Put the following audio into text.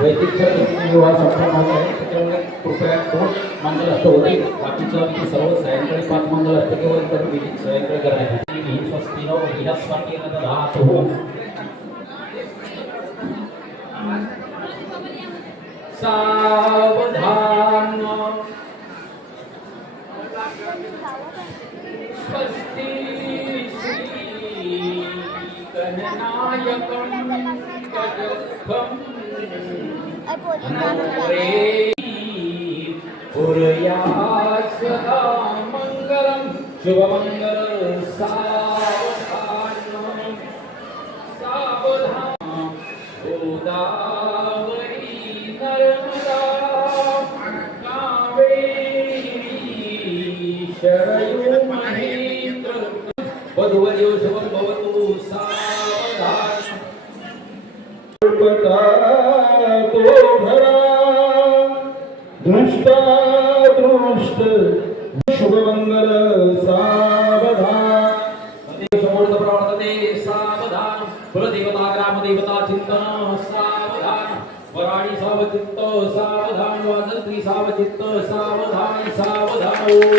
वैदिकचा विवाह संपन्न होत आहे त्याच्यामुळे कृपया 2 मंगलाष्ट होतील. बाकीचं सर्व सायंकाळी 5 मंगलाष्ट केवळ इतर विधी सायंकाळी करण्यात येईल. स्वस्तिनो बृहस्पतिर्न दधातुः सावधान स्वस्ति श्री गणनायकं गजध्वं पुरयात् सदा मंगलं शुभमंगल सावधान सावधान गोदावरी नर्मदा कावेरी शरयू महेन्द्र वधूवर्यो शुभं भवतु सावधान तो भरा दृष्टा दृष्ट शुभमंगल सावधान समूर्त प्रवर्तते सावधान कुलदेवता ग्रामदेवता चिंतन सावधान वराणी सावचित्त सावधान वाजंत्री सावचित्त सावधान सावधान ओम